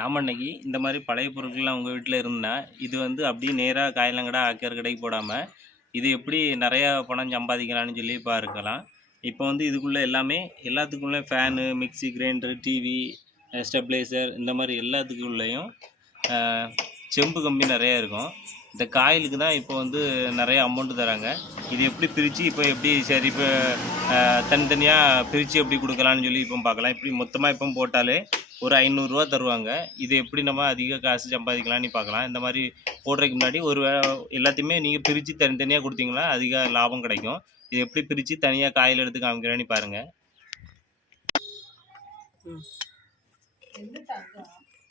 நாம் அன்னைக்கு இந்த மாதிரி பழைய பொருட்கள்லாம் உங்கள் வீட்டில் இருந்தால் இது வந்து அப்படியே நேராக காயிலங்கடா ஆக்கிற கடைக்கு போடாமல் இது எப்படி நிறையா பணம் சம்பாதிக்கலாம்னு சொல்லி பார்க்கலாம். இப்போ வந்து இதுக்குள்ளே எல்லாமே எல்லாத்துக்குள்ளே fan, mixie, grinder, TV, stabiliser இந்த மாதிரி எல்லாத்துக்குள்ளேயும் செம்பு கம்பி நிறையா இருக்கும். இந்த காயிலுக்கு தான் இப்போ வந்து நிறைய அமௌண்ட்டு தராங்க. இது எப்படி பிரித்து இப்போ எப்படி சரி இப்போ தனித்தனியாக பிரித்து எப்படி கொடுக்கலான்னு சொல்லி இப்போ பார்க்கலாம். இப்படி மொத்தமாக இப்போ போட்டாலே ஒரு 500 ரூபா தருவாங்க. இது எப்படி நம்ம அதிக காசு சம்பாதிக்கலான்னு பார்க்கலாம். இந்த மாதிரி போடுறதுக்கு முன்னாடி ஒரு எல்லாத்தையுமே நீங்கள் பிரித்து தனித்தனியாக கொடுத்தீங்கன்னா அதிக லாபம் கிடைக்கும். இது எப்படி பிரித்து தனியாக காயில் எடுத்து காமிக்கிறேன்னு பாருங்கள்.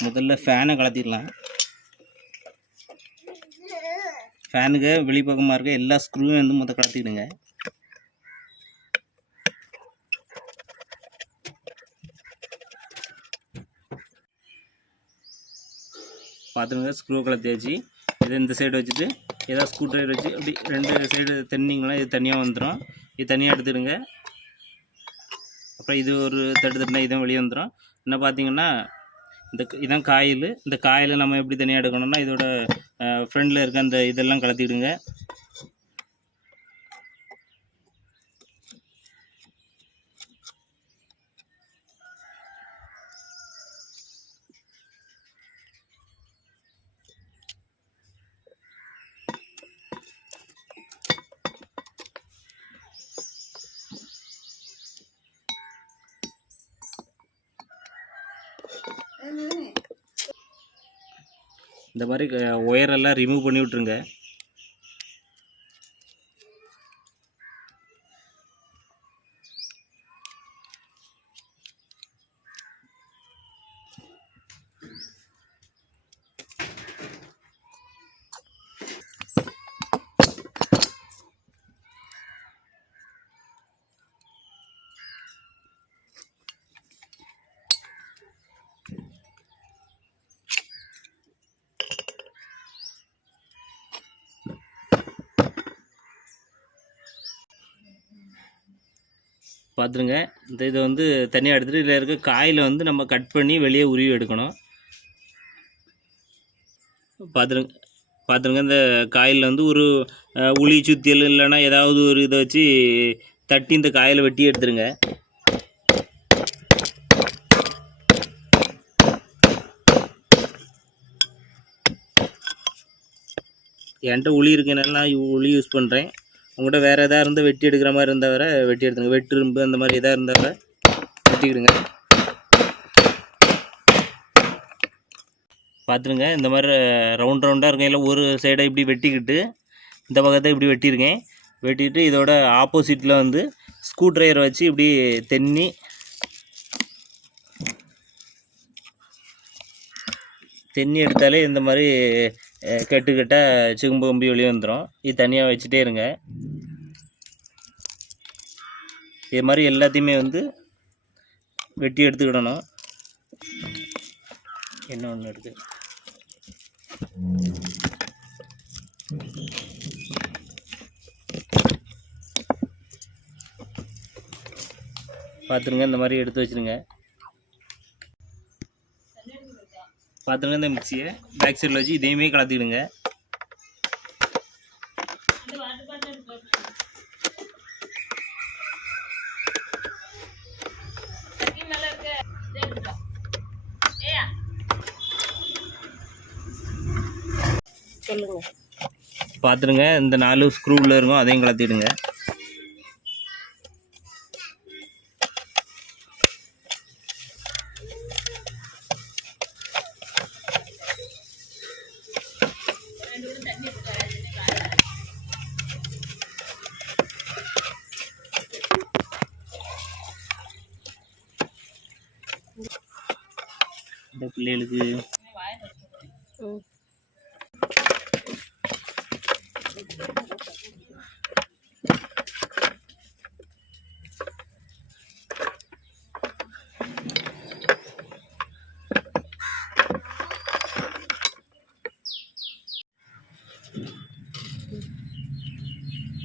முதல்ல ஃபேனை கலத்திடலாம். ஃபேனுக்கு வெளிப்பக்கமாக இருக்க எல்லா ஸ்க்ரூவும் வந்து மொத்தம் கலத்திடுங்க. பார்த்துங்க, ஸ்க்ரூ கலத்தியாச்சு. இதை இந்த சைடு வச்சுட்டு ஏதாவது ஸ்க்ரூ ட்ரைவர் வச்சு அப்படி 2 சைடு தண்ணிங்கன்னா இது தனியாக வந்துடும். இது தனியாக எடுத்துடுங்க. அப்புறம் இது ஒரு தட்டுனா இதுவும் வெளியே வந்துடும். என்ன பார்த்தீங்கன்னா இதான் காயில். இந்த காயில் நம்ம எப்படி தனியாக எடுக்கணும்னா இதோட ஃப்ரண்டில் இருக்க அந்த இதெல்லாம் கலத்திடுங்க. இந்த மாதிரி ஒயரெல்லாம் ரிமூவ் பண்ணி விட்ருங்க. பார்த்துருங்க, இந்த இதை வந்து தனியாக எடுத்துகிட்டு இதில் இருக்க காயில் வந்து நம்ம கட் பண்ணி வெளியே உருவி எடுக்கணும். பார்த்துருங்க இந்த காயில் வந்து ஒரு உளி சுத்தியல் இல்லைன்னா ஏதாவது ஒரு இதை வச்சு தட்டி இந்த காயில் வெட்டி எடுத்துருங்க. என்கிட்ட உளி இருக்குனால நான் உளி யூஸ் பண்ணுறேன். உங்கள்கிட்ட வேறு எதாவது இருந்தால் வெட்டி எடுக்கிற மாதிரி இருந்தால் வர வெட்டி எடுத்துங்க. வெட்டு இரும்பு அந்த மாதிரி எதாவது இருந்தால் வர வெட்டிக்கிடுங்க. பார்த்துருங்க, இந்த மாதிரி ரவுண்டாக இருக்கும். இல்லை ஒரு சைடை இப்படி வெட்டிக்கிட்டு இந்த பக்கத்தை இப்படி வெட்டியிருக்கேன். வெட்டிக்கிட்டு இதோட ஆப்போசிட்டில் வந்து ஸ்க்ரூ ட்ரைவரை வச்சு இப்படி தென்னி எடுத்தாலே இந்த மாதிரி கெட்டுக்கட்டாக சிகும்பு கம்பி வெளியே வந்துடும். இது தனியாக வச்சுட்டே இருங்க. இது மாதிரி எல்லாத்தையுமே வந்து வெட்டி எடுத்துக்கிடணும். என்ன ஒன்று இருக்குது பார்த்துருங்க, இந்த மாதிரி எடுத்து வச்சுருங்க. பார்த்துருங்க, இந்த மிக்சியை பேக் சைடில் வச்சு இதையுமே கலத்திடுங்க. பார்த்துருங்க, இந்த 4 ஸ்க்ரூ உள்ள இருக்கும், அதையும் கலத்திடுங்க. இந்த பிள்ளைகளுக்கு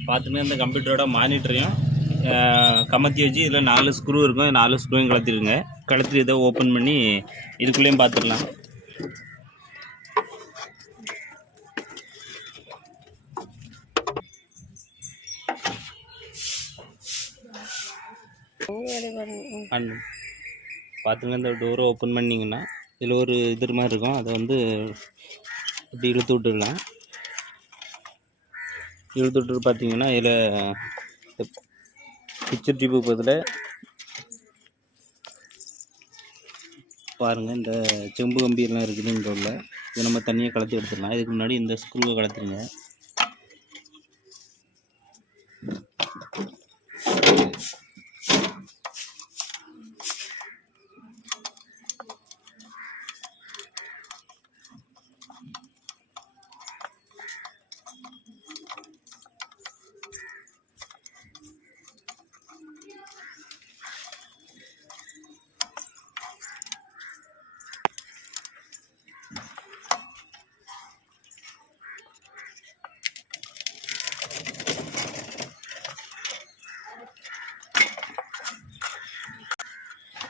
பார்த்துங்க, இந்த கம்ப்யூட்டரோட மானிட்டரையும் கமத்தி வச்சு இதில் 4 ஸ்க்ரூ இருக்கும். 4 ஸ்க்ரூவையும் கலத்திடுங்க. கலத்தி இதை ஓப்பன் பண்ணி இதுக்குள்ளேயும் பார்த்துடலாம். பார்த்துங்க, இந்த டோரை ஓப்பன் பண்ணிங்கன்னா இதில் ஒரு இது மாதிரி இருக்கும். அதை வந்து இப்படி இழுத்து விட்டுடலாம். இழுத்து விட்டு பார்த்தீங்கன்னா இதில் பிக்சர் டியூபு பதில் பாருங்கள், இந்த செம்பு கம்பியெல்லாம் இருக்குது இங்கே உள்ள. இதை நம்ம தண்ணியை கலத்தி எடுத்துடலாம். இதுக்கு முன்னாடி இந்த ஸ்க்ரூவை கலத்துருங்க.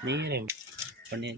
நீங்களே பண்ணி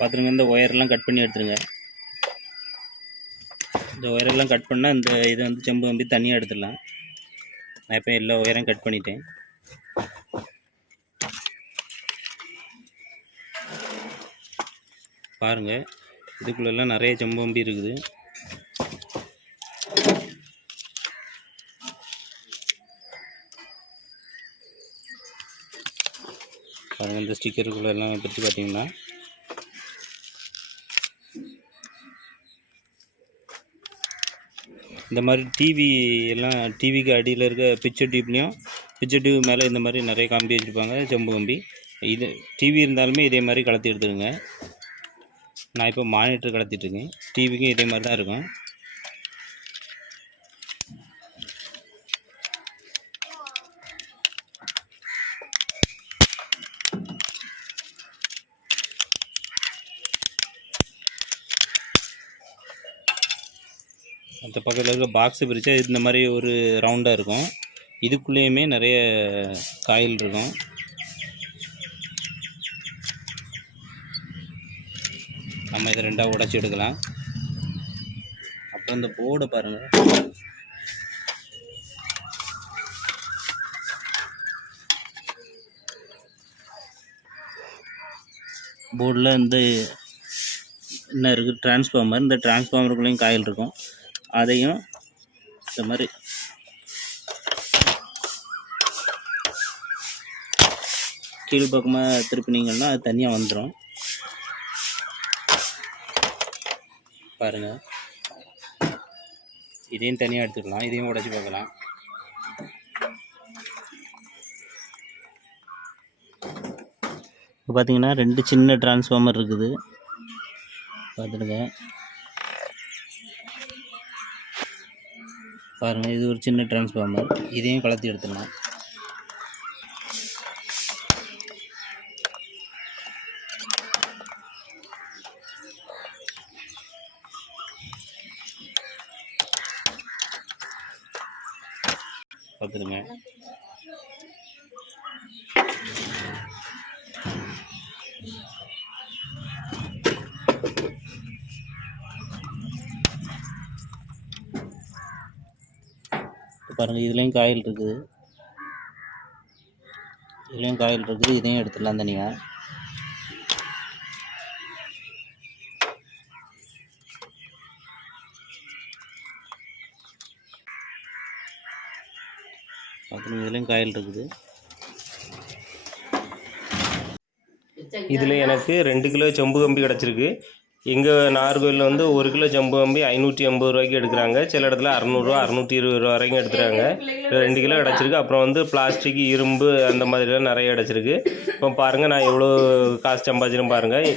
பார்த்துருங்க. இந்த ஒயரெல்லாம் கட் பண்ணி எடுத்துருங்க. இந்த ஒயரெல்லாம் கட் பண்ணால் இந்த இதை வந்து செம்பு கம்பி தனியாக எடுத்துடலாம். நான் இப்போ எல்லா ஒயரையும் கட் பண்ணிட்டேன். பாருங்கள், இதுக்குள்ளெல்லாம் நிறைய செம்பு கம்பி இருக்குது. பாருங்கள், இந்த ஸ்டிக்கருக்குள்ளே எல்லாம் பற்றி பார்த்தீங்கன்னா இந்த மாதிரி டிவிக்கு அடியில் இருக்க பிக்சர் டியூப் மேலே இந்த மாதிரி நிறைய கம்பி வச்சுருப்பாங்க, செம்பு கம்பி. இது டிவி இருந்தாலுமே இதே மாதிரி கலத்தி எடுத்துருங்க. நான் இப்போ மானிட்டர் கலத்திட்டுருக்கேன். டிவிக்கும் இதே மாதிரி தான் இருக்கும். அந்த பக்கத்தில் இருக்க பாக்ஸு பிரித்தா இந்த மாதிரி ஒரு ரவுண்டாக இருக்கும். இதுக்குள்ளேயுமே நிறைய காயில் இருக்கும். நம்ம இதை ரெண்டாக உடச்சி எடுக்கலாம். அப்புறம் இந்த போர்டை பாருங்கள். போர்டில் இந்த என்ன இருக்குது, டிரான்ஸ்ஃபார்மர். இந்த டிரான்ஸ்ஃபார்மருக்குள்ளேயும் காயில் இருக்கும். அதையும் இந்த மாதிரி கீழ் பக்கமாக திருப்பினீங்கன்னா அது தனியாக வந்துடும். பாருங்கள், இதையும் தனியாக எடுத்துக்கலாம். இதையும் உடச்சி பார்க்கலாம். இப்போ பார்த்தீங்கன்னா 2 சின்ன டிரான்ஸ்ஃபார்மர் இருக்குது. பார்த்துடுங்க. பாருங்கள், இது ஒரு சின்ன டிரான்ஸ்ஃபார்மர். இதையும் கலத்தி எடுத்துடலாம். பார்த்துடுங்க. பாருங்கள், இதுலேயும் காயில் இருக்குது, இதுலேயும் காயில் இருக்குது. இதையும் எடுத்துடலாம் தனியாக. பார்த்துங்க, இதுலேயும் காயில் இருக்குது. இதில் எனக்கு 2 கிலோ செம்பு கம்பி கிடச்சிருக்கு. எங்கள் நாகர்கோவிலில் வந்து 1 கிலோ செம்பு கம்பி 580 ரூபாய்க்கு எடுக்கிறாங்க. சில இடத்துல 600 620 ரூபா வரைக்கும் எடுத்துகிறாங்க. 2 கிலோ கிடச்சிருக்கு. அப்புறம் வந்து பிளாஸ்டிக், இரும்பு அந்த மாதிரிலாம் நிறைய கிடச்சிருக்கு. இப்போ பாருங்கள் நான் எவ்வளோ காசு சம்பாதிச்சின்னு பாருங்கள்.